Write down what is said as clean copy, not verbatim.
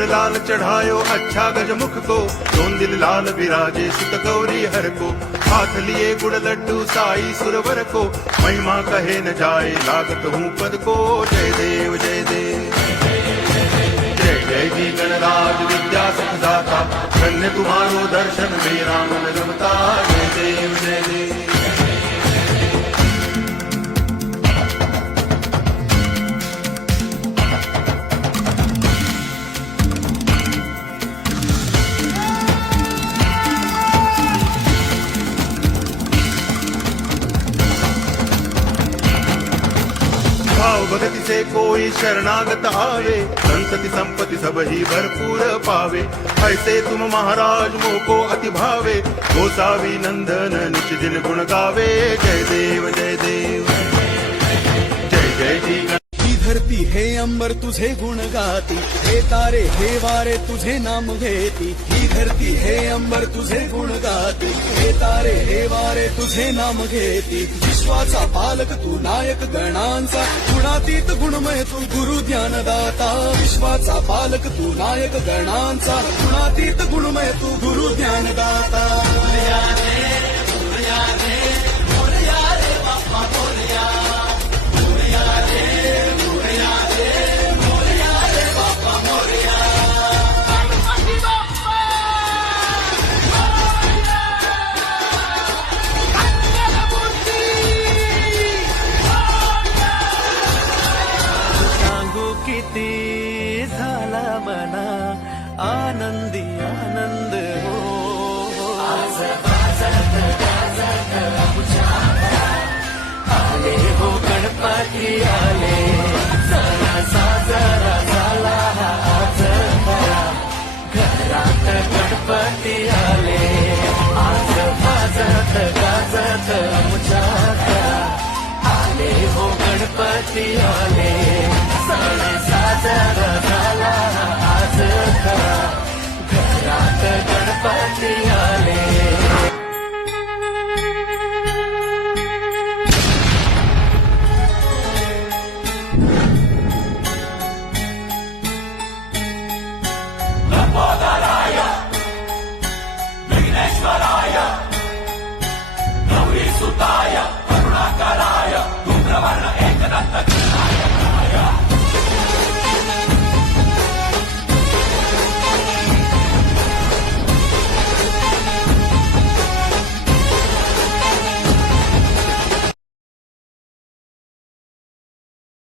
सिंदूर लाल चढ़ायो अच्छा गजमुख को, 2 दिल लाल विराजे सुत गौरी हर को। हाथ लिए गुड़ लड्डू साई सुरवर को, महिमा कहे न जाए लागत हूँ पद को। जय देव जय देव जय जय जी गणराज विद्या सुखदाता, धन्य तुम्हारो दर्शन मेरा मन रमता। जय देव जय देव भाव भगति से कोई शरणागत आवे, संतति संपत्ति सब ही भरपूर पावे। ऐसे तुम महाराज मोको अति भावे, गोसावी नंदन निच दिन गुण गावे। जय देव जय देव जय जय जी। ही धरती हे अंबर तुझे गुण गाती, हे तारे हे वारे तुझे नाम घेती। ही धरती हे अंबर तुझे गुण गाती, हे तारे हे वारे तुझे नाम घेती। विश्वाचा पालक तू नायक गणांचा, गुणातीत गुणमय तू गुरु ज्ञानदाता। विश्वाचा पालक तू नायक गणांचा, गुणातीत गुणमय तू गुरु ज्ञानदाता। किती झाला मना आनंदी आनंद हो, आज बाजात गाजात आले हो गणपती आले। सणा साजरा झाला आज खरा, घरात गणपती आले। आज बाजात गाजात आले हो गणपती आले। सण साजरा झाला आज खरा, घरात गणपती